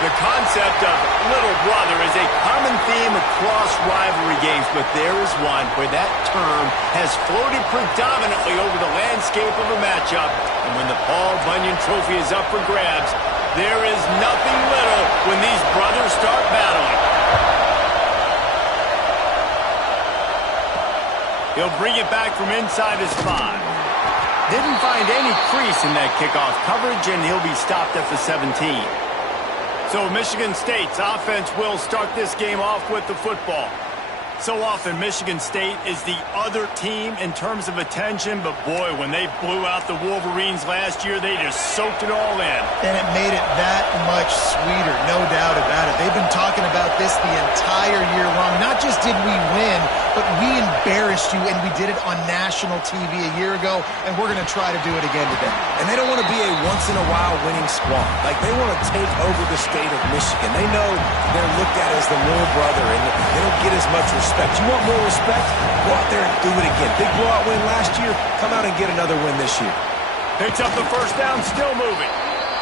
The concept of little brother is a common theme across rivalry games, but there is one where that term has floated predominantly over the landscape of a matchup. And when the Paul Bunyan Trophy is up for grabs, there is nothing little when these brothers start battling. He'll bring it back from inside his 5. Didn't find any crease in that kickoff coverage, and he'll be stopped at the 17. So Michigan State's offense will start this game off with the football. So often Michigan State is the other team in terms of attention, but boy, when they blew out the Wolverines last year, they just soaked it all in. And it made it that much sweeter, no doubt about it. They've been talking about this the entire year long. Not just did we win, but we embarrassed you, and we did it on national TV a year ago, and we're going to try to do it again today. And they don't want to be a once-in-a-while winning squad. Like, they want to take over the state of Michigan. They know they're looked at as the little brother, and they don't get as much respect. You want more respect? Go out there and do it again. Big blowout win last year. Come out and get another win this year. Picks up the first down, still moving.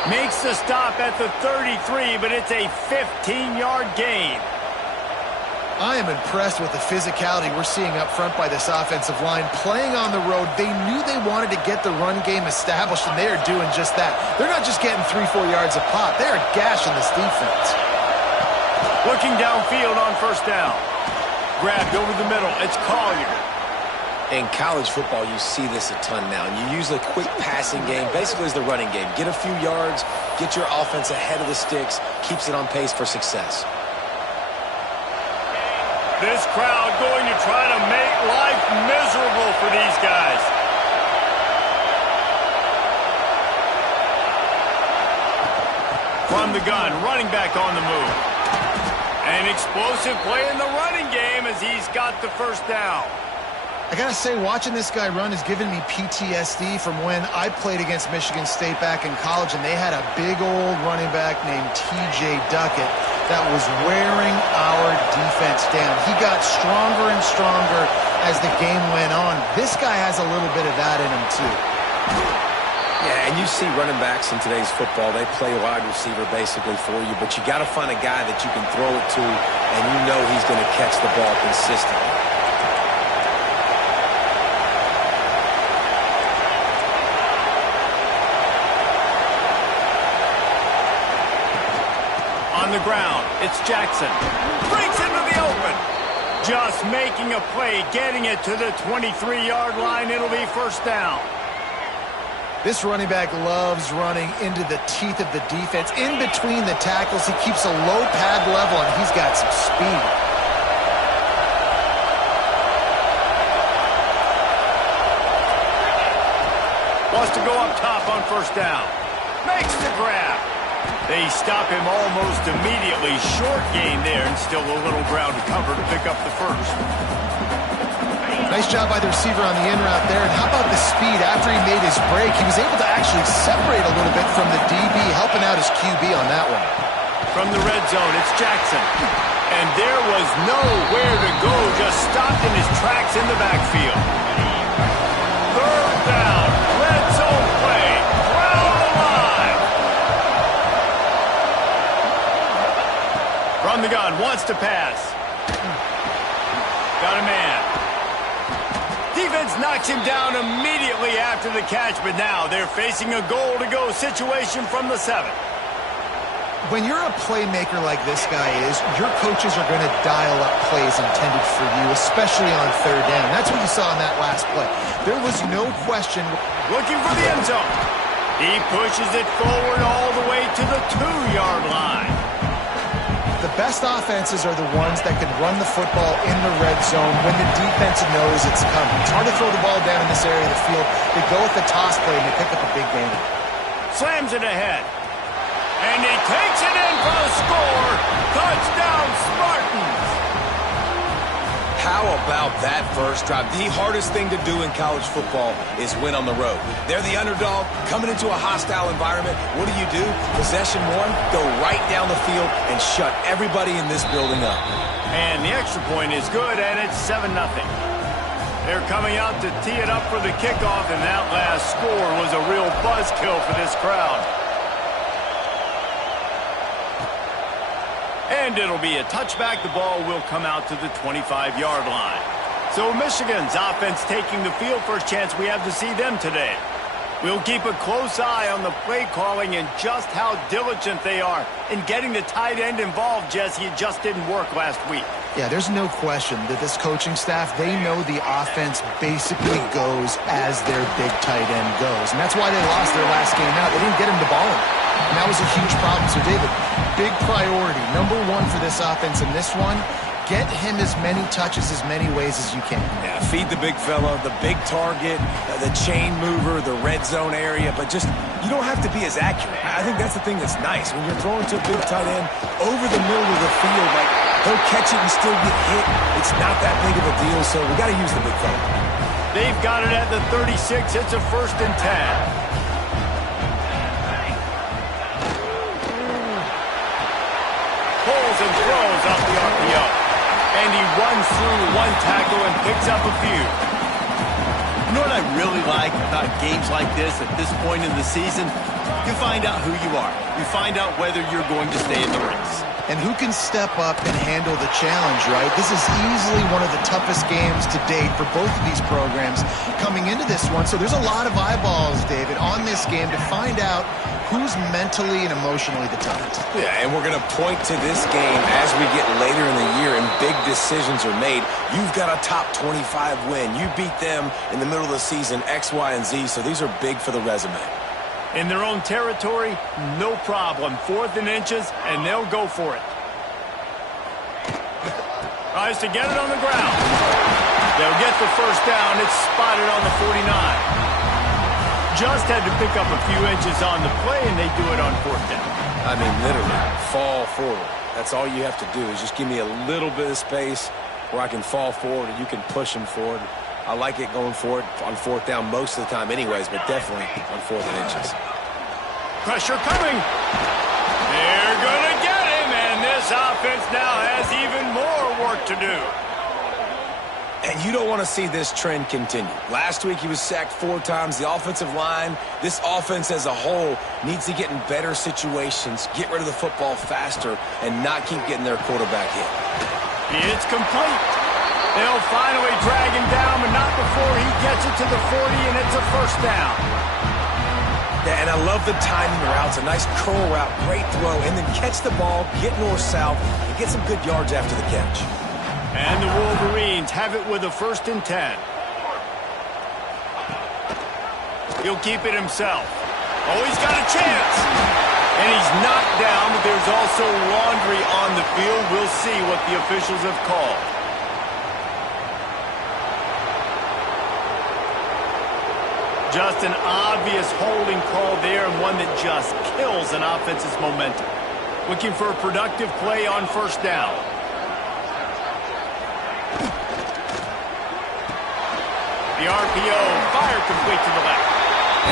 Makes the stop at the 33, but it's a 15-yard gain. I am impressed with the physicality we're seeing up front by this offensive line. Playing on the road, they knew they wanted to get the run game established, and they are doing just that. They're not just getting 3-4 yards a pop. They are gashing this defense. Looking downfield on first down. Grabbed over the middle. It's Collier. In college football, you see this a ton now. And you use a quick passing game, basically as the running game. Get a few yards, get your offense ahead of the sticks, keeps it on pace for success. This crowd going to try to make life miserable for these guys. From the gun, running back on the move. An explosive play in the running game as he's got the first down. I gotta say, watching this guy run has given me PTSD from when I played against Michigan State back in college, and they had a big old running back named T.J. Duckett that was wearing our defense down. He got stronger and stronger as the game went on. This guy has a little bit of that in him, too. Yeah, and you see running backs in today's football, they play wide receiver basically for you, but you got to find a guy that you can throw it to, and you know he's going to catch the ball consistently. On the ground, it's Jackson. Breaks into the open. Just making a play, getting it to the 23-yard line. It'll be first down. This running back loves running into the teeth of the defense. In between the tackles, he keeps a low pad level, and he's got some speed. Wants to go up top on first down. Makes the grab. They stop him almost immediately. Short gain there, and still a little ground to cover to pick up the first. Nice job by the receiver on the in route there. And how about the speed after he made his break? He was able to actually separate a little bit from the DB, helping out his QB on that one. From the red zone, it's Jackson. And there was nowhere to go, just stopped in his tracks in the backfield. Third down, red zone play, crowd alive. From the gun, wants to pass. Got a man. Defense knocks him down immediately after the catch, but now they're facing a goal-to-go situation from the 7. When you're a playmaker like this guy is, your coaches are going to dial up plays intended for you, especially on third down. That's what you saw in that last play. There was no question. Looking for the end zone. He pushes it forward all the way to the 2-yard line. The best offenses are the ones that can run the football in the red zone when the defense knows it's coming. It's hard to throw the ball down in this area of the field. They go with the toss play, and they pick up a big gain. Slams it ahead. And he takes it in for the score. Touchdown, Spartans. How about that first drive? The hardest thing to do in college football is win on the road. They're the underdog, coming into a hostile environment. What do? Possession one, go right down the field and shut everybody in this building up. And the extra point is good, and it's 7-0. They're coming out to tee it up for the kickoff, and that last score was a real buzzkill for this crowd. And it'll be a touchback. The ball will come out to the 25-yard line. So Michigan's offense taking the field. First chance we have to see them today. We'll keep a close eye on the play calling and just how diligent they are in getting the tight end involved, Jesse. It just didn't work last week. Yeah, there's no question that this coaching staff, they know the offense basically goes as their big tight end goes. And that's why they lost their last game out. They didn't get him the ball. And that was a huge problem. So, David, big priority. Number one for this offense in this one, get him as many touches, as many ways as you can. Yeah, feed the big fella, the big target, the chain mover, the red zone area, but just, you don't have to be as accurate. I think that's the thing that's nice. When you're throwing to a big tight end over the middle of the field, like, he'll catch it and still get hit. It's not that big of a deal, so we got to use the big fella. They've got it at the 36. It's a 1st and 10. Pulls and throws off the RPO. And he runs through one tackle and picks up a few. You know what I really like about games like this at this point in the season? You find out who you are. You find out whether you're going to stay in the race. And who can step up and handle the challenge, right? This is easily one of the toughest games to date for both of these programs coming into this one. So there's a lot of eyeballs, David, on this game to find out who's mentally and emotionally the toughest. Yeah, and we're going to point to this game as we get later in the year and big decisions are made. You've got a top 25 win. You beat them in the middle of the season, X, Y, and Z, so these are big for the resume. In their own territory, no problem. 4th and inches, and they'll go for it. Tries to get it on the ground. They'll get the first down. It's spotted on the 49. Just had to pick up a few inches on the play, and they do it on 4th down. I mean, literally, fall forward. That's all you have to do is just give me a little bit of space where I can fall forward and you can push them forward. I like it going forward on 4th down most of the time anyways, but definitely on 4th and inches. Pressure coming. They're going to get him, and this offense now has even more work to do. And you don't want to see this trend continue. Last week he was sacked 4 times. The offensive line, this offense as a whole, needs to get in better situations, get rid of the football faster, and not keep getting their quarterback hit. It's complete. They'll finally drag him down, but not before he gets it to the 40, and it's a 1st down. Yeah, and I love the timing routes, a nice curl route, great throw, and then catch the ball, get north-south, and get some good yards after the catch. And the Wolverines have it with a 1st and 10. He'll keep it himself. Oh, he's got a chance. And he's knocked down, but there's also laundry on the field. We'll see what the officials have called. Just an obvious holding call there, and one that just kills an offense's momentum. Looking for a productive play on 1st down. The RPO, fire complete to the left.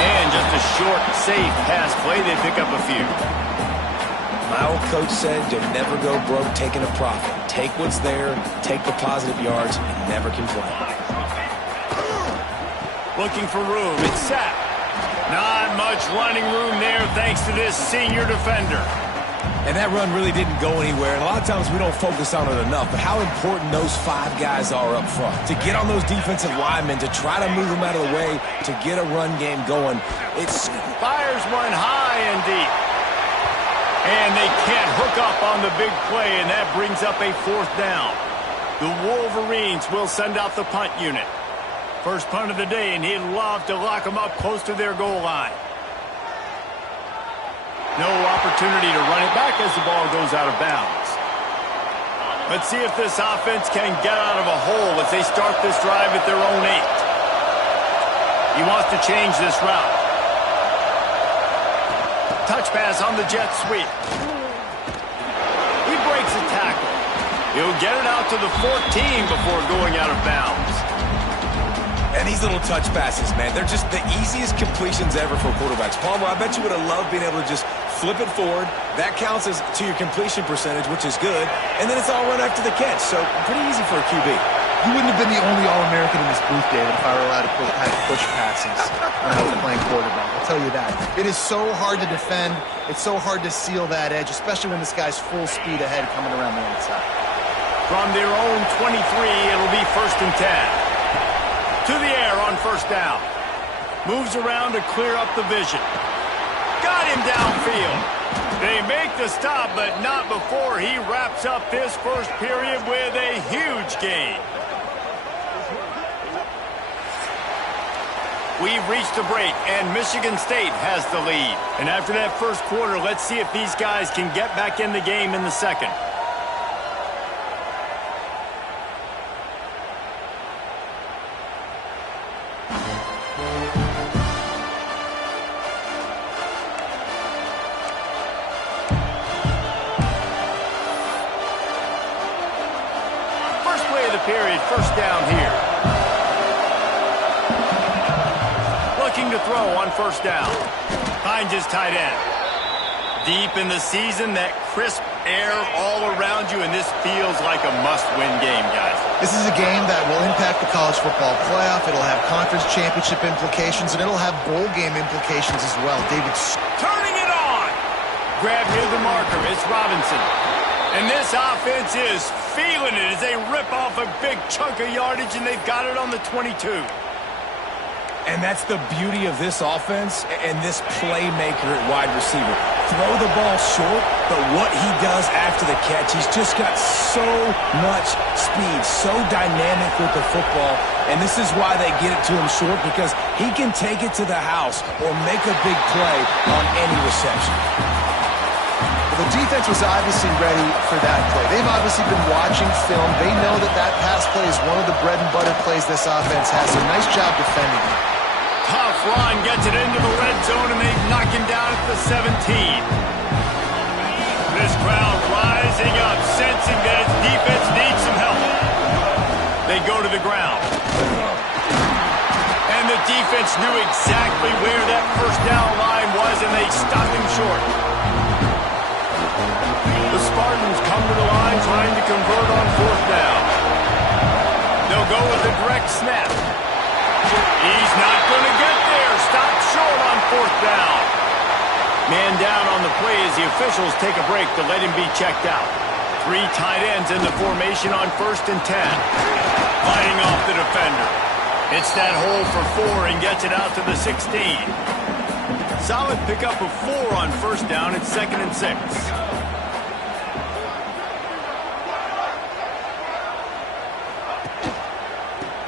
And just a short, safe pass play. They pick up a few. My old coach said, you'll never go broke taking a profit. Take what's there, take the positive yards, and never complain. Looking for room. It's set. Not much running room there thanks to this senior defender. And that run really didn't go anywhere. And a lot of times we don't focus on it enough. But how important those 5 guys are up front. To get on those defensive linemen, to try to move them out of the way, to get a run game going. It fires one high and deep. And they can't hook up on the big play, and that brings up a 4th down. The Wolverines will send out the punt unit. First punt of the day, and he'd love to lock them up close to their goal line. No opportunity to run it back as the ball goes out of bounds. Let's see if this offense can get out of a hole as they start this drive at their own 8. He wants to change this route. Touch pass on the jet sweep. He breaks a tackle. He'll get it out to the 14 before going out of bounds. And these little touch passes, man, they're just the easiest completions ever for quarterbacks. Palmer, I bet you would have loved being able to just flip it forward. That counts as to your completion percentage, which is good. And then it's all run after the catch, so pretty easy for a QB. You wouldn't have been the only All-American in this booth, David, if I were allowed to have push passes when I was playing quarterback. I'll tell you that. It is so hard to defend. It's so hard to seal that edge, especially when this guy's full speed ahead coming around the outside. From their own 23, it'll be 1st and 10. To the air on 1st down. Moves around to clear up the vision. Got him downfield. They make the stop, but not before he wraps up this first period with a huge gain. We've reached a break, and Michigan State has the lead. And after that first quarter, let's see if these guys can get back in the game in the second. First play of the period, 1st down here. Looking to throw on 1st down. Finds his tight end. Deep in the season, that crisp air all around you, and this feels like a must-win game, guys. This is a game that will impact the college football playoff. It'll have conference championship implications, and it'll have bowl game implications as well. David Turning it on! Grab near the marker. It's Robinson. And this offense is feeling it as they rip off a big chunk of yardage, and they've got it on the 22. And that's the beauty of this offense and this playmaker at wide receiver. Throw the ball short, but what he does after the catch, he's just got so much speed, so dynamic with the football. And this is why they get it to him short, because he can take it to the house or make a big play on any reception. The defense was obviously ready for that play. They've obviously been watching film. They know that that pass play is one of the bread and butter plays this offense has. So nice job defending it. Tough run, gets it into the red zone, and they knock him down at the 17. This crowd rising up, sensing that its defense needs some help. They go to the ground. And the defense knew exactly where that 1st down line was, and they stopped him short. The Spartans come to the line trying to convert on 4th down. They'll go with a direct snap. He's not going to get there. Stopped short on 4th down. Man down on the play as the officials take a break to let him be checked out. 3 tight ends in the formation on 1st and 10. Fighting off the defender. Hits that hole for 4 and gets it out to the 16. Solid pickup of 4 on 1st down. It's 2nd and 6.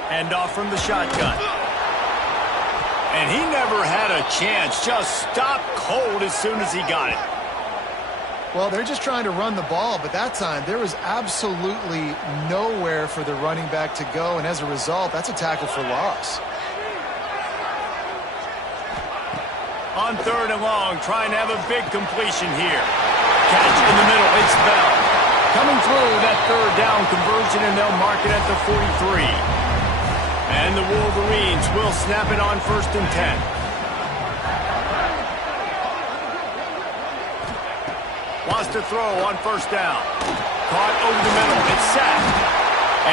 Hand off from the shotgun. And he never had a chance. Just stopped cold as soon as he got it. Well, they're just trying to run the ball, but that time there was absolutely nowhere for the running back to go, and as a result, that's a tackle for loss. On 3rd and long, trying to have a big completion here. Catch in the middle, it's Bell. Coming through that 3rd down conversion, and they'll mark it at the 43. And the Wolverines will snap it on 1st and 10. Wants to throw on 1st down. Caught over the middle. It's sacked.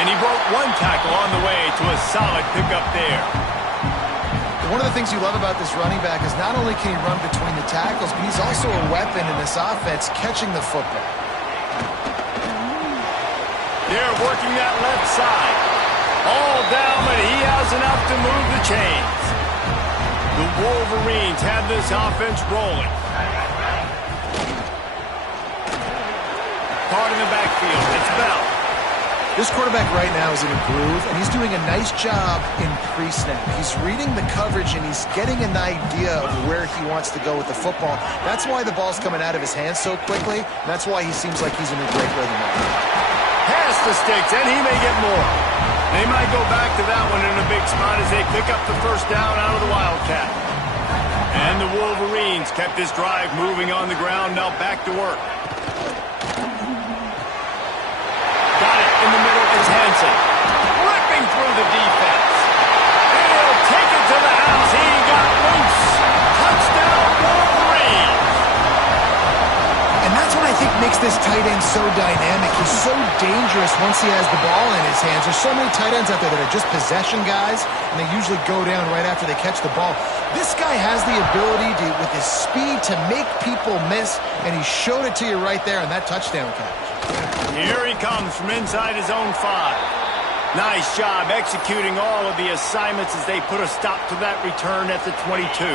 And he broke 1 tackle on the way to a solid pickup there. One of the things you love about this running back is not only can he run between the tackles, but he's also a weapon in this offense catching the football. They're working that left side. All down, but he has enough to move the chains. The Wolverines have this offense rolling. Caught in the backfield. It's Bell. This quarterback right now is in a groove, and he's doing a nice job in pre-snap. He's reading the coverage, and he's getting an idea of where he wants to go with the football. That's why the ball's coming out of his hands so quickly, and that's why he seems like he's in a great rhythm. Pass the sticks, and he may get more. They might go back to that one in a big spot as they pick up the 1st down out of the Wildcat. And the Wolverines kept this drive moving on the ground, now back to work. Got it in the middle. It's Hansen. Ripping through the defense. And he'll take it to the house. He got loose. Touchdown, Wolverines. And that's what I think makes makes this tight end so dynamic. He's so dangerous once he has the ball in his hands. There's so many tight ends out there that are just possession guys, and they usually go down right after they catch the ball. This guy has the ability to, with his speed, to make people miss, and he showed it to you right there in that touchdown catch. Here he comes from inside his own 5. Nice job executing all of the assignments as they put a stop to that return at the 22.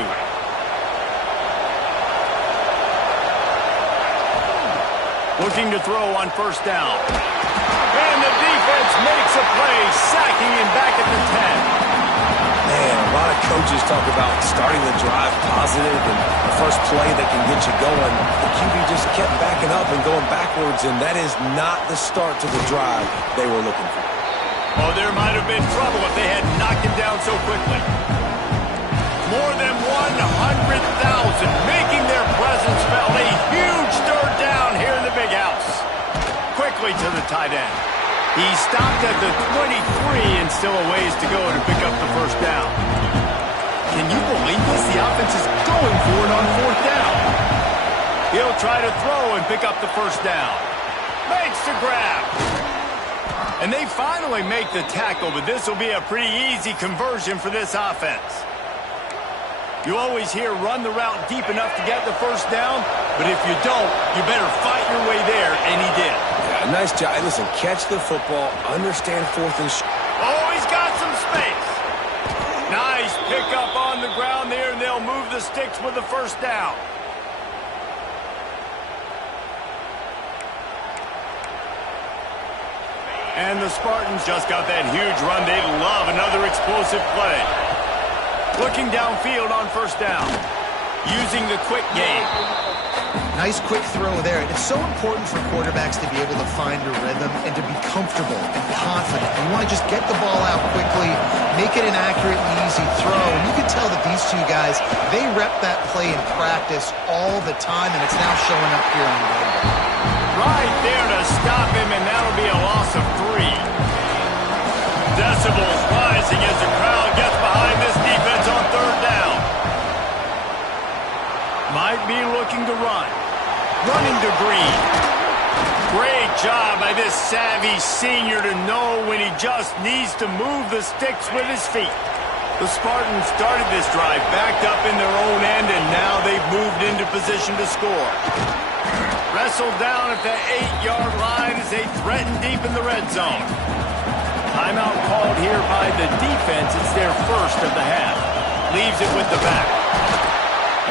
Looking to throw on first down. And the defense makes a play, sacking him back at the 10. Man, a lot of coaches talk about starting the drive positive and the first play that can get you going. The QB just kept backing up and going backwards, and that is not the start to the drive they were looking for. Oh, there might have been trouble if they had knocked him down so quickly. More than 100,000 making their presence felt. A huge third down here in the big house. Quickly to the tight end. He stopped at the 23 and still a ways to go to pick up the first down. Can you believe this? The offense is going for it on fourth down. He'll try to throw and pick up the first down. Makes the grab. And they finally make the tackle, but this will be a pretty easy conversion for this offense. You always hear run the route deep enough to get the first down, but if you don't, you better fight your way there, and he did. Yeah, nice job. Listen, catch the football, understand fourth and short. Oh, he's got some space. Nice pickup on the ground there, and they'll move the sticks with the first down. And the Spartans just got that huge run. They love another explosive play. Looking downfield on first down. Using the quick game. Nice quick throw there. It's so important for quarterbacks to be able to find a rhythm and to be comfortable and confident. You want to just get the ball out quickly, make it an accurate and easy throw. And you can tell that these two guys, they rep that play in practice all the time, and it's now showing up here on the game. Right there to stop him, and that'll be a loss of 3. Decibels rising as the crowd gets behind this defense on third down. Might be looking to run. Running to Green. Great job by this savvy senior to know when he just needs to move the sticks with his feet. The Spartans started this drive backed up in their own end, and now they've moved into position to score. Wrestled down at the 8-yard line as they threaten deep in the red zone. Timeout called here by the defense. It's their first of the half. Leaves it with the back.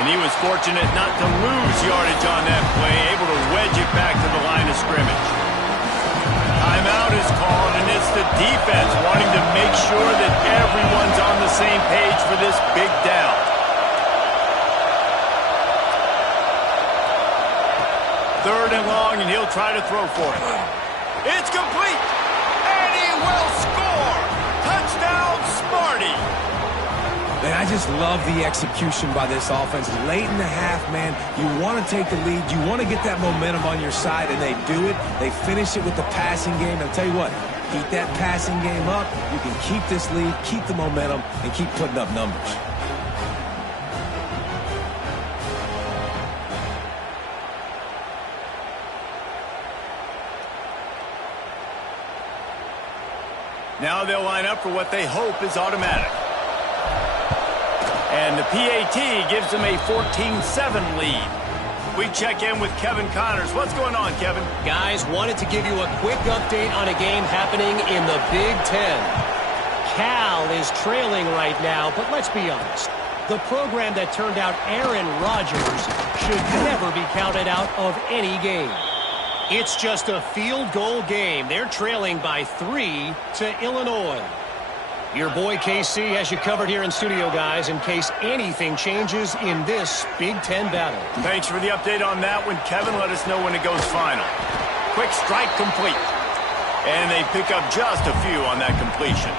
And he was fortunate not to lose yardage on that play, able to wedge it back to the line of scrimmage. Timeout is called, and it's the defense wanting to make sure that everyone's on the same page for this big down. Third and long, and he'll try to throw for it. It's complete, and he will score. Touchdown, Sparty. Man, I just love the execution by this offense. Late in the half, man, you want to take the lead. You want to get that momentum on your side, and they do it. They finish it with the passing game. I'll tell you what, keep that passing game up. You can keep this lead, keep the momentum, and keep putting up numbers. Now they'll line up for what they hope is automatic. And the PAT gives them a 14-7 lead. We check in with Kevin Connors. What's going on, Kevin? Guys, wanted to give you a quick update on a game happening in the Big Ten. Cal is trailing right now, but let's be honest. The program that turned out Aaron Rodgers should never be counted out of any game. It's just a field goal game. They're trailing by 3 to Illinois. Your boy KC has you covered here in studio, guys, in case anything changes in this Big Ten battle. Thanks for the update on that one, Kevin. Let us know when it goes final. Quick strike complete. And they pick up just a few on that completion.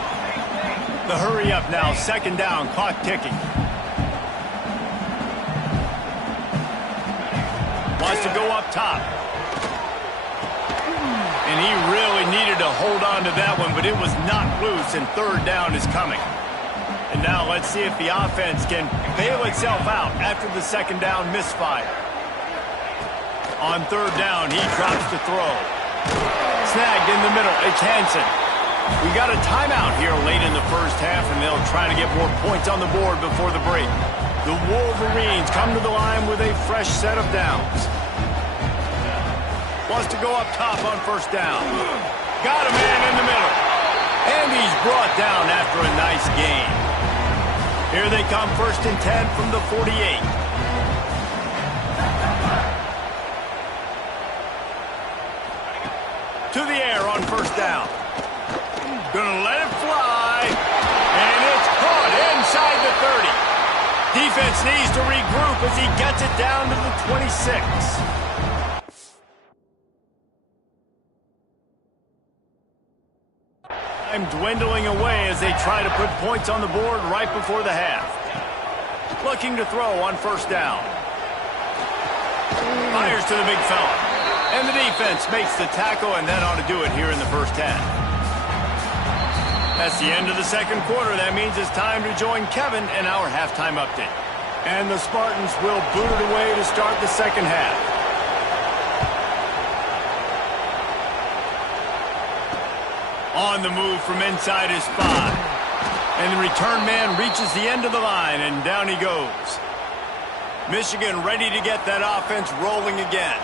The hurry up now, second down, clock ticking. Wants to go up top. And he really needed to hold on to that one, but it was not loose, and third down is coming. And now let's see if the offense can bail itself out after the second down misfire. On third down, he drops to throw. Snagged in the middle. It's Hansen. We got a timeout here late in the first half, and they'll try to get more points on the board before the break. The Wolverines come to the line with a fresh set of downs. Wants to go up top on first down. Got a man in the middle. And he's brought down after a nice gain. Here they come, 1st and 10 from the 48. To the air on first down. Gonna let it fly. And it's caught inside the 30. Defense needs to regroup as he gets it down to the 26. Time dwindling away as they try to put points on the board right before the half. Looking to throw on first down. Fires to the big fella. And the defense makes the tackle, and that ought to do it here in the first half. That's the end of the second quarter. That means it's time to join Kevin in our halftime update. And the Spartans will boot it away to start the second half. On the move from inside his 5. And the return man reaches the end of the line, and down he goes. Michigan ready to get that offense rolling again.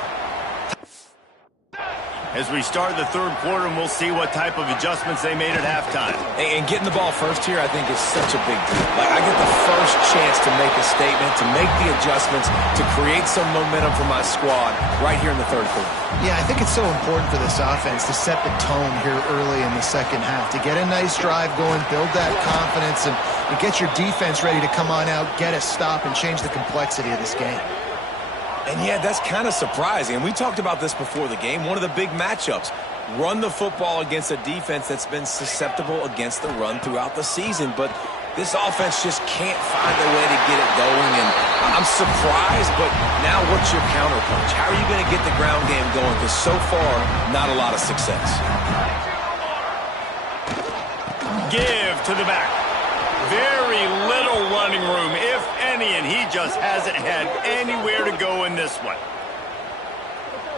As we start the third quarter, and we'll see what type of adjustments they made at halftime. And getting the ball first here, I think, is such a big deal. Like, I get the first chance to make a statement, to make the adjustments, to create some momentum for my squad right here in the third quarter. Yeah, I think it's so important for this offense to set the tone here early in the second half, to get a nice drive going, build that confidence, and get your defense ready to come on out, get a stop, and change the complexity of this game. And yeah, that's kind of surprising. And we talked about this before the game. One of the big matchups. Run the football against a defense that's been susceptible against the run throughout the season. But this offense just can't find a way to get it going. And I'm surprised, but now what's your counterpunch? How are you going to get the ground game going? Because so far, not a lot of success. Give to the back. Very little running room, if any, and he just hasn't had anywhere to go in this one.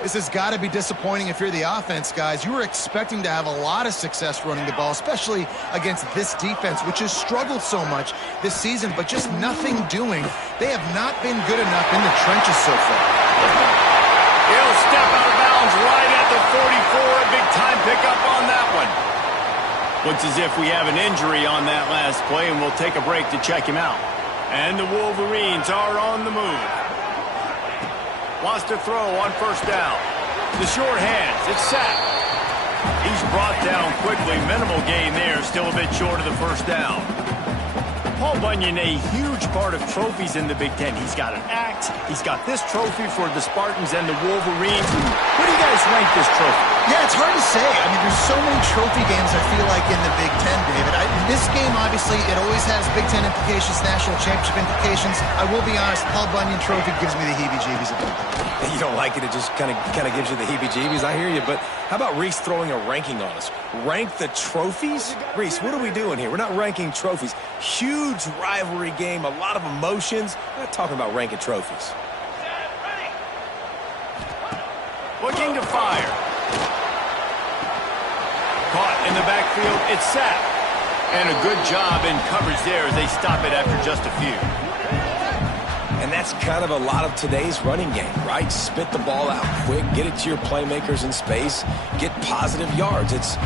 This has got to be disappointing if you're the offense, guys. You were expecting to have a lot of success running the ball, especially against this defense, which has struggled so much this season, but just nothing doing. They have not been good enough in the trenches so far. He'll step out of bounds right at the 44. A big-time pickup on that one. Looks as if we have an injury on that last play, and we'll take a break to check him out. And the Wolverines are on the move. Wants to throw on first down. The short hands. It's sacked. He's brought down quickly. Minimal gain there. Still a bit short of the first down. Paul Bunyan, a huge part of trophies in the Big Ten. He's got an axe. He's got this trophy for the Spartans and the Wolverines. Where do you guys rank this trophy? Yeah, it's hard to say. I mean, there's so many trophy games, I feel like, in the Big Ten, David. This game, obviously, it always has Big Ten implications, national championship implications. I will be honest, Paul Bunyan trophy gives me the heebie-jeebies about that. You don't like it, it just kind of gives you the heebie-jeebies. I hear you, but how about Reese throwing a ranking on us? Rank the trophies? Reese, what are we doing here? We're not ranking trophies. Huge rivalry game, a lot of emotions. We're not talking about ranking trophies. Looking to fire. Caught in the backfield. It's sacked. And a good job in coverage there as they stop it after just a few. And that's kind of a lot of today's running game, right? Spit the ball out quick, get it to your playmakers in space, get positive yards. It's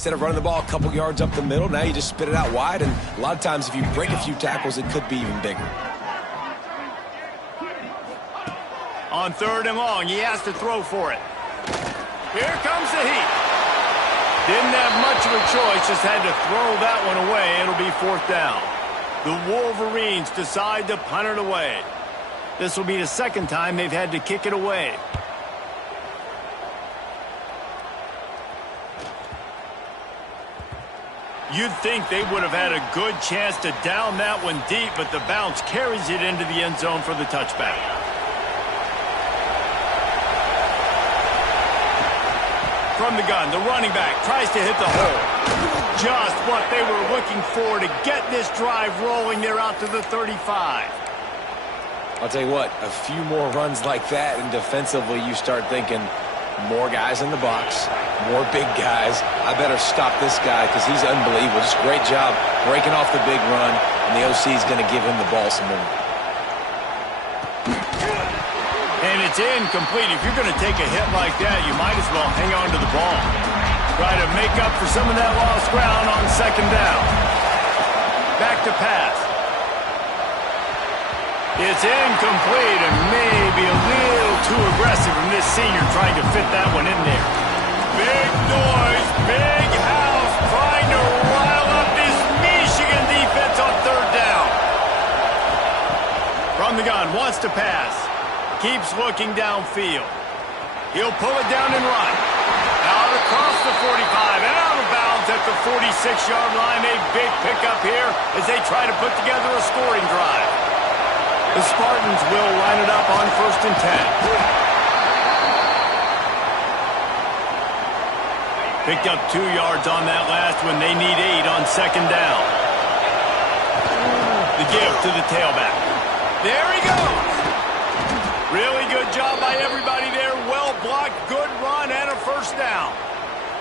Instead of running the ball a couple yards up the middle, now you just spit it out wide, and a lot of times if you break a few tackles, it could be even bigger. On 3rd and long, he has to throw for it. Here comes the heat. Didn't have much of a choice, just had to throw that one away. It'll be 4th down. The Wolverines decide to punt it away. This will be the 2nd time they've had to kick it away. You'd think they would have had a good chance to down that one deep, but the bounce carries it into the end zone for the touchback. From the gun, the running back tries to hit the hole. Just what they were looking for to get this drive rolling. They're out to the 35. I'll tell you what, a few more runs like that, and defensively you start thinking, more guys in the box, more big guys. I better stop this guy because he's unbelievable. Just great job breaking off the big run, and the OC is going to give him the ball some more. And it's incomplete. If you're going to take a hit like that, you might as well hang on to the ball. Try to make up for some of that lost ground on 2nd down. Back to pass. It's incomplete and maybe a little too aggressive from this senior trying to fit that one in there. Big noise, big house, trying to rile up this Michigan defense on 3rd down. From the gun, wants to pass. Keeps looking downfield. He'll pull it down and run. Out across the 45 and out of bounds at the 46-yard line. A big pickup here as they try to put together a scoring drive. The Spartans will line it up on 1st and 10. Picked up 2 yards on that last one. They need 8 on 2nd down. The give to the tailback. There he goes. Really good job by everybody there. Well blocked, good run, and a 1st down.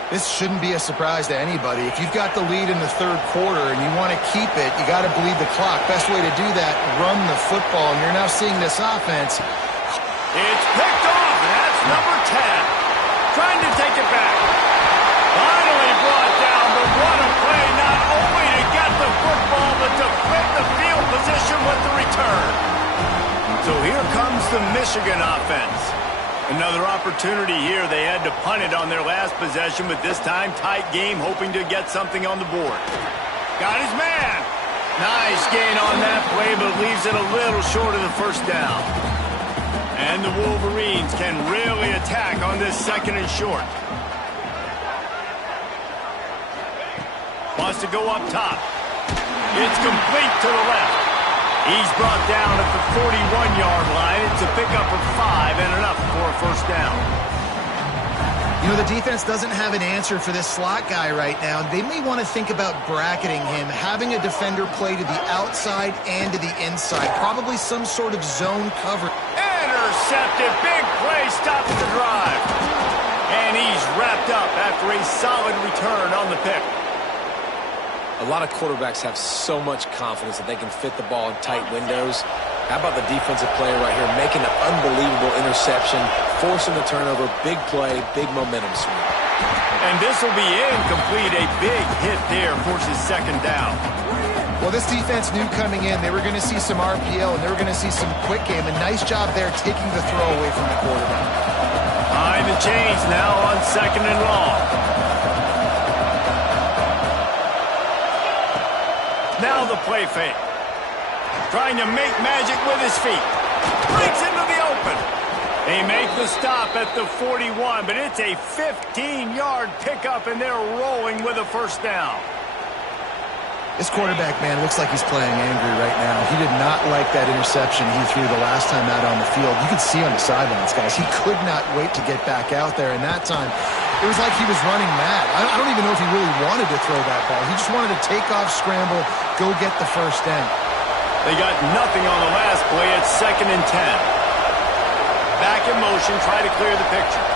This shouldn't be a surprise to anybody. If you've got the lead in the 3rd quarter and you want to keep it, you got to bleed the clock. Best way to do that, run the football. And you're now seeing this offense. It's picked off, and that's number 10. Trying to take it back. Finally brought down, but what a play, not only to get the football, but to flip the field position with the return. So here comes the Michigan offense. Another opportunity here. They had to punt it on their last possession, but this time tight game, hoping to get something on the board. Got his man. Nice gain on that play, but leaves it a little short of the 1st down. And the Wolverines can really attack on this 2nd and short. Wants to go up top. It's complete to the left. He's brought down at the 41-yard line. It's a pickup of 5 and enough for a 1st down. You know, the defense doesn't have an answer for this slot guy right now. They may want to think about bracketing him, having a defender play to the outside and to the inside. Probably some sort of zone cover. Intercepted. Big play stops the drive. And he's wrapped up after a solid return on the pick. A lot of quarterbacks have so much confidence that they can fit the ball in tight windows. How about the defensive player right here making an unbelievable interception, forcing the turnover, big play, big momentum swing. And this will be incomplete. A big hit there forces 2nd down. Well, this defense knew coming in they were going to see some RPO and they were going to see some quick game. A nice job there taking the throw away from the quarterback. Behind the chains now on 2nd and long. Now the play fake. Trying to make magic with his feet. Breaks into the open. They make the stop at the 41, but it's a 15-yard pickup, and they're rolling with a 1st down. This quarterback, man, looks like he's playing angry right now. He did not like that interception he threw the last time out on the field. You could see on the sidelines, guys. He could not wait to get back out there, and that time it was like he was running mad. I don't even know if he really wanted to throw that ball. He just wanted to take off, scramble, go get the 1st down. They got nothing on the last play. It's 2nd and 10. Back in motion, try to clear the picture.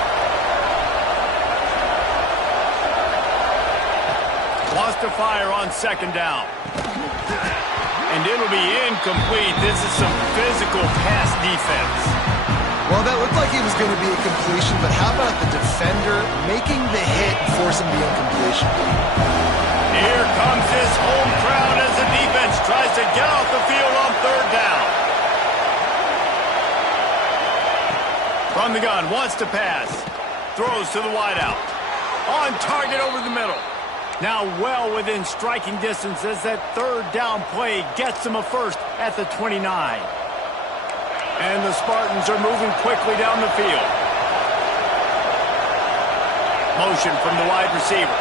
Wants to fire on 2nd down. And it'll be incomplete. This is some physical pass defense. Well, that looked like it was going to be a completion, but how about the defender making the hit and forcing the incompletion. Here comes his home crowd as the defense tries to get off the field on third down. From the gun, wants to pass. Throws to the wideout. On target over the middle. Now well within striking distance as that third down play gets him a first at the 29. And the Spartans are moving quickly down the field. Motion from the wide receiver.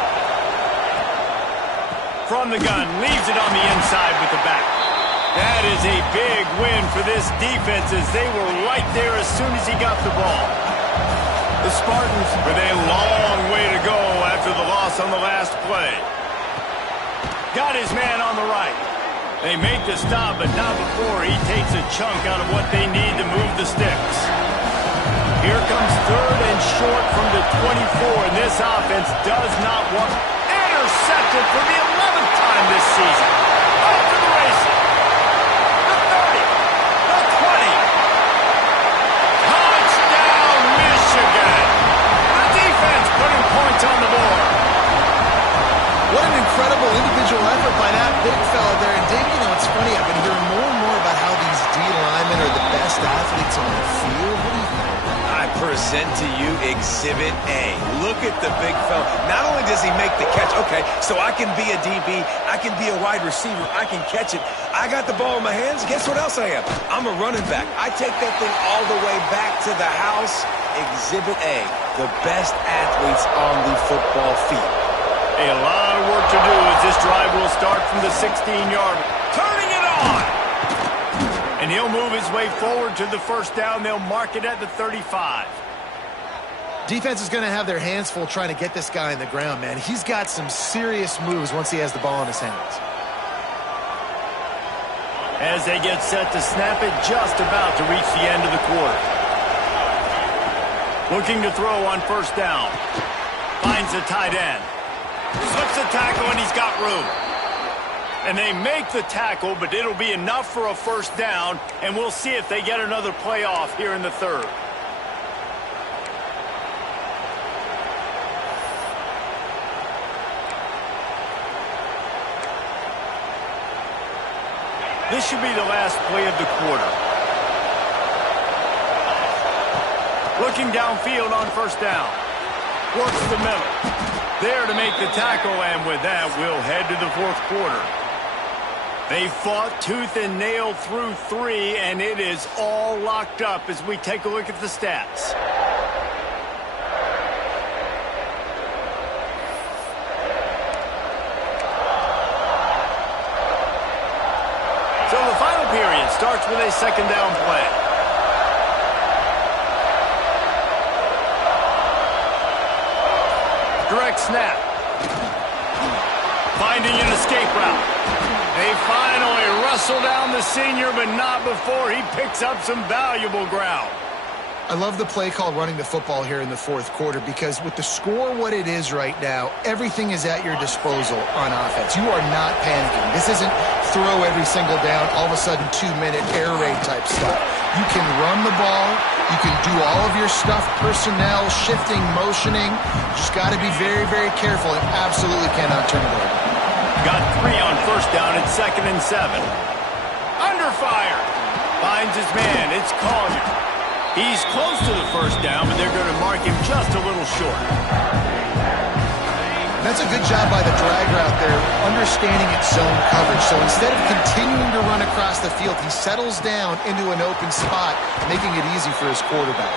From the gun, leaves it on the inside with the back. That is a big win for this defense as they were right there as soon as he got the ball. The Spartans with a long way to go after the loss on the last play. Got his man on the right. They make the stop, but not before he takes a chunk out of what they need to move the sticks. Here comes third and short from the 24, and this offense does not want... Intercepted for the 11th time this season. Off to the races. The 30. The 20. Touchdown, Michigan. The defense putting points on the board. What an incredible individual effort by that big fella there. And Dave, you know, it's funny, I've been hearing more and more about how these D linemen are the best athletes on the field. What do you think? I present to you Exhibit A. Look at the big fella. Not only does he make the catch, okay, so I can be a DB, I can be a wide receiver, I can catch it. I got the ball in my hands. Guess what else I am? I'm a running back. I take that thing all the way back to the house. Exhibit A, the best athletes on the football field. A lot of work to do as this drive will start from the 16-yard. Turning it on! And he'll move his way forward to the first down. They'll mark it at the 35. Defense is going to have their hands full trying to get this guy in the ground, man. He's got some serious moves once he has the ball in his hands. As they get set to snap it, just about to reach the end of the quarter. Looking to throw on first down. Finds the tight end. Slips the tackle, and he's got room. And they make the tackle, but it'll be enough for a first down, and we'll see if they get another play off here in the third. This should be the last play of the quarter. Looking downfield on first down. Works the middle. There to make the tackle, and with that, we'll head to the fourth quarter. They fought tooth and nail through 3, and it is all locked up as we take a look at the stats. So the final period starts with a second down play. Direct snap. Finding an escape route. They finally wrestle down the senior, but not before he picks up some valuable ground. I love the play call running the football here in the fourth quarter because with the score what it is right now, everything is at your disposal on offense. You are not panicking. This isn't throw every single down, all of a sudden 2-minute air raid type stuff. You can run the ball. You can do all of your stuff, personnel, shifting, motioning. You just got to be very, very careful and absolutely cannot turn it over. Got 3 on first down at 2nd and 7. Under fire. Finds his man. It's Collier. He's close to the first down, but they're going to mark him just a little short. That's a good job by the drag route there, understanding its zone coverage. So instead of continuing to run across the field, he settles down into an open spot, making it easy for his quarterback.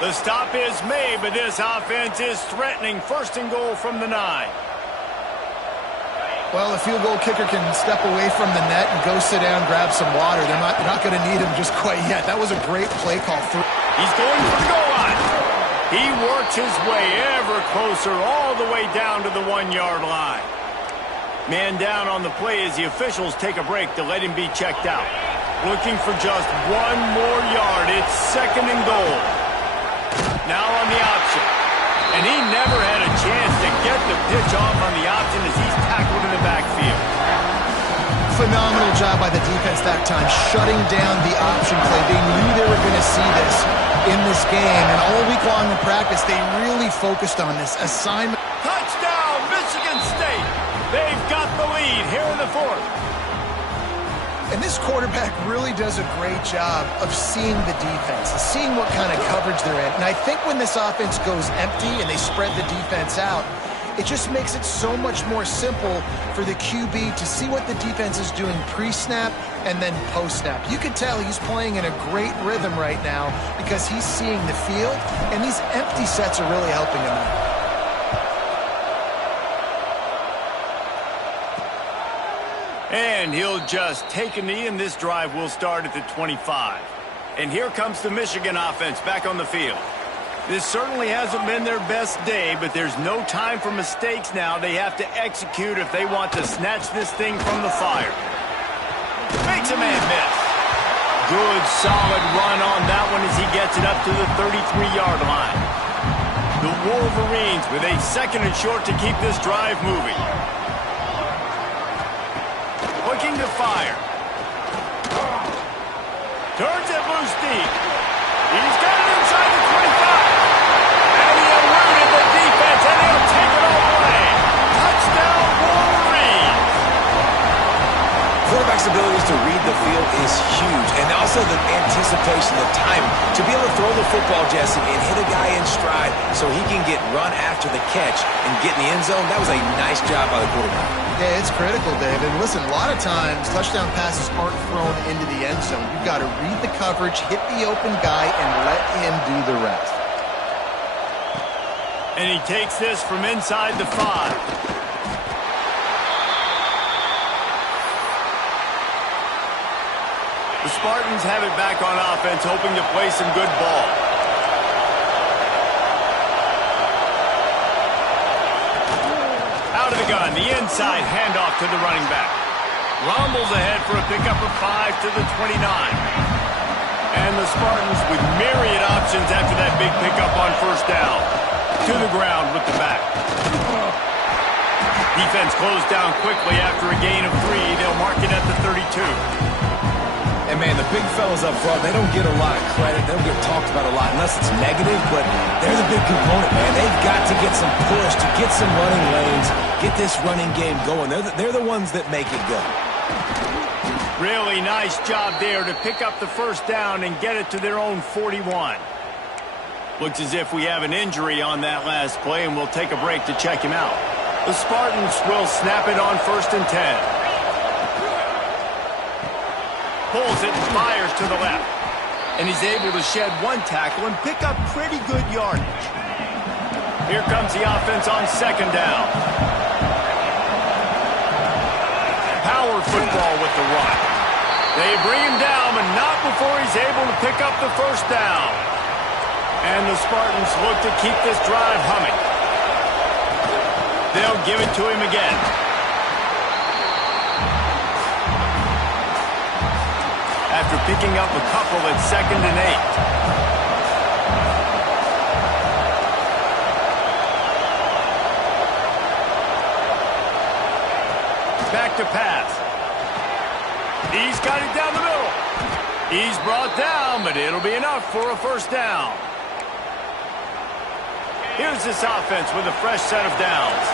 The stop is made, but this offense is threatening. First and goal from the 9. Well, a field goal kicker can step away from the net and go sit down, grab some water. They're not going to need him just quite yet. That was a great play call. He's going for the goal line. He works his way ever closer all the way down to the 1-yard line. Man down on the play as the officials take a break to let him be checked out. Looking for just 1 more yard. It's 2nd and goal. Now on the option. And he never had a chance to get the pitch off on the option as he's tackled in the backfield. Phenomenal job by the defense that time, shutting down the option play. They knew they were going to see this in this game, and all week long in practice, they really focused on this assignment. Touchdown! the fourth. And this quarterback really does a great job of seeing the defense, seeing what kind of coverage they're in. And I think when this offense goes empty and they spread the defense out, it just makes it so much more simple for the QB to see what the defense is doing pre-snap and then post-snap. You can tell he's playing in a great rhythm right now because he's seeing the field, and these empty sets are really helping him out. And he'll just take a knee, and this drive will start at the 25. And here comes the Michigan offense back on the field. This certainly hasn't been their best day, but there's no time for mistakes now. They have to execute if they want to snatch this thing from the fire. Makes a man miss. Good, solid run on that one as he gets it up to the 33-yard line. The Wolverines with a second and short to keep this drive moving. Looking to fire. Turns it loose deep. He's got it inside the 25. And he eluded the defense, and he'll take it all away. Touchdown, Wolverines. Quarterback's abilities to read the field is huge, and also the anticipation, the time to be able to throw the football, Jesse, and hit a guy in stride so he can get run after the catch and get in the end zone. That was a nice job by the quarterback. Yeah, it's critical, David. Listen, a lot of times touchdown passes aren't thrown into the end zone. You've got to read the coverage, hit the open guy, and let him do the rest. And he takes this from inside the 5. The Spartans have it back on offense, hoping to play some good ball. Out of the gun, the inside handoff to the running back. Rumbles ahead for a pickup of 5 to the 29. And the Spartans with myriad options after that big pickup on first down. To the ground with the back. Defense closed down quickly after a gain of 3. They'll mark it at the 32. And, man, the big fellas up front, they don't get a lot of credit. They don't get talked about a lot unless it's negative, but they're the big component, man. They've got to get some push, to get some running lanes, get this running game going. They're the ones that make it go. Really nice job there to pick up the first down and get it to their own 41. Looks as if we have an injury on that last play, and we'll take a break to check him out. The Spartans will snap it on first and 10. Pulls it and fires to the left. And he's able to shed one tackle and pick up pretty good yardage. Here comes the offense on second down. Power football with the run. They bring him down, but not before he's able to pick up the first down. And the Spartans look to keep this drive humming. They'll give it to him again. After picking up a couple at second and 8. Back to pass. He's got it down the middle. He's brought down, but it'll be enough for a first down. Here's this offense with a fresh set of downs.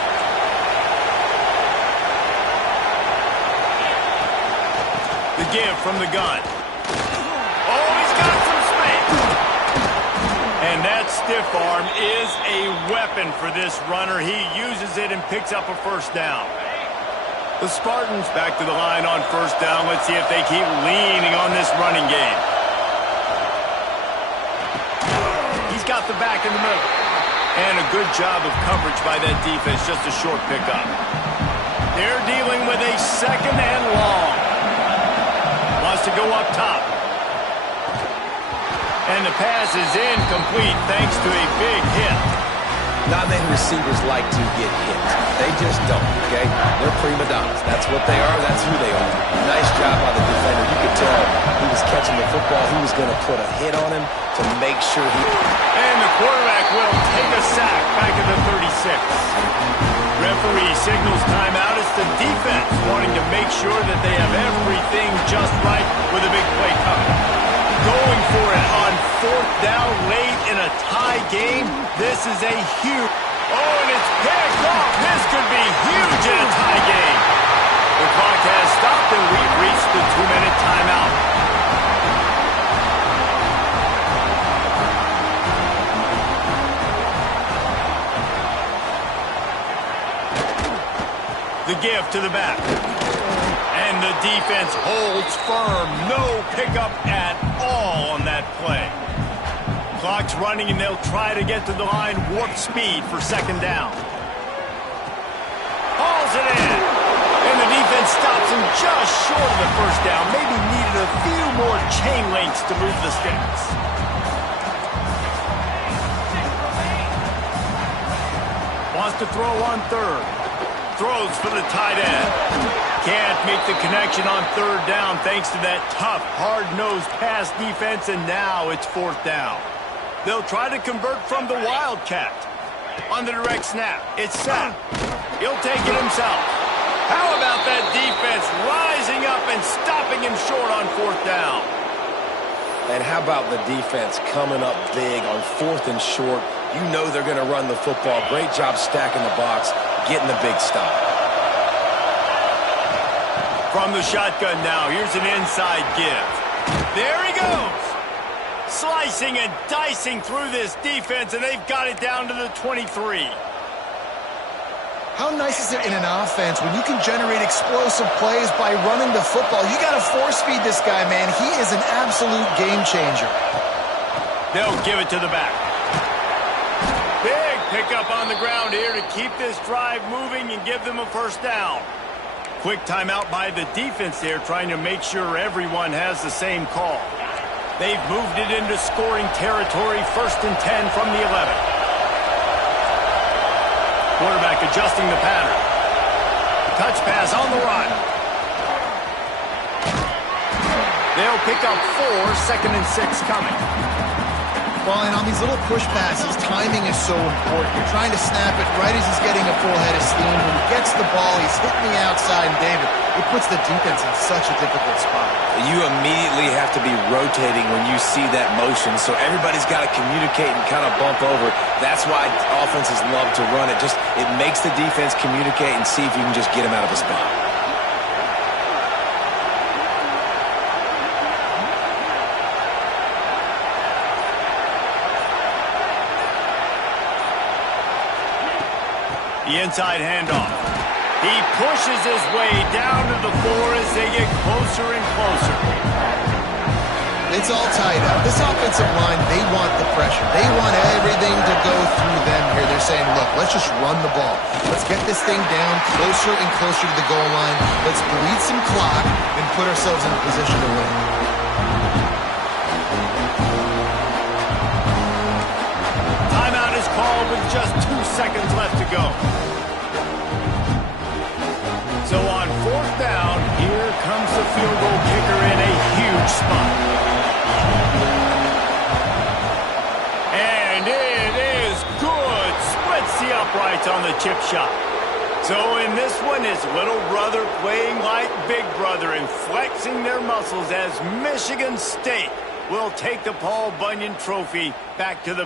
The give from the gun. Oh, he's got some space. And that stiff arm is a weapon for this runner. He uses it and picks up a first down. The Spartans back to the line on first down. Let's see if they keep leaning on this running game. He's got the back in the middle. And a good job of coverage by that defense. Just a short pickup. They're dealing with a second and long. Wants to go up top. And the pass is incomplete thanks to a big hit. Not many receivers like to get hit. They just don't, okay? They're prima donnas. That's what they are. That's who they are. Nice job by the defender. You could tell he was catching the football. He was going to put a hit on him to make sure he... And the quarterback will take a sack back at the 36. Referee signals timeout. It's the defense wanting to make sure that they have everything just right with a big play coming. Going for it on fourth down late in a tie game. This is a huge... Oh, and it's picked off. This could be huge in a tie game. The clock has stopped, and we've reached the 2-minute timeout. The give to the back. And the defense holds firm. No pickup at all on that play. Clock's running, and they'll try to get to the line warp speed for second down. Hauls it in. And the defense stops him just short of the first down. Maybe needed a few more chain links to move the sticks. Wants to throw on third. Throws for the tight end. Can't make the connection on third down thanks to that tough, hard-nosed pass defense, and now it's fourth down. They'll try to convert from the Wildcat. On the direct snap, it's set. He'll take it himself. How about that defense rising up and stopping him short on fourth down? And how about the defense coming up big on fourth and short? You know they're going to run the football. Great job stacking the box, getting the big stop. From the shotgun now, here's an inside give. There he goes. Slicing and dicing through this defense, and they've got it down to the 23. How nice is it in an offense when you can generate explosive plays by running the football? You got to force feed this guy, man. He is an absolute game changer. They'll give it to the back. Big pickup on the ground here to keep this drive moving and give them a first down. Quick timeout by the defense there, trying to make sure everyone has the same call. They've moved it into scoring territory, 1st and 10 from the 11. Quarterback adjusting the pattern. Touch pass on the run. They'll pick up 4, 2nd and 6 coming. Well, and on these little push passes, timing is so important. You're trying to snap it right as he's getting a full head of steam. When he gets the ball, he's hitting the outside, and David, it puts the defense in such a difficult spot. You immediately have to be rotating when you see that motion, so everybody's got to communicate and kind of bump over. That's why offenses love to run it. It makes the defense communicate and see if you can just get him out of a spot. The inside handoff. He pushes his way down to the 4 as they get closer and closer. It's all tied up. This offensive line, they want the pressure. They want everything to go through them here. They're saying, look, let's just run the ball. Let's get this thing down closer and closer to the goal line. Let's bleed some clock and put ourselves in a position to win. Timeout is called with just 2 seconds left to go. So on 4th down, here comes the field goal kicker in a huge spot. And it is good. Splits the uprights on the chip shot. So in this one, it's little brother playing like big brother and flexing their muscles as Michigan State will take the Paul Bunyan Trophy back to the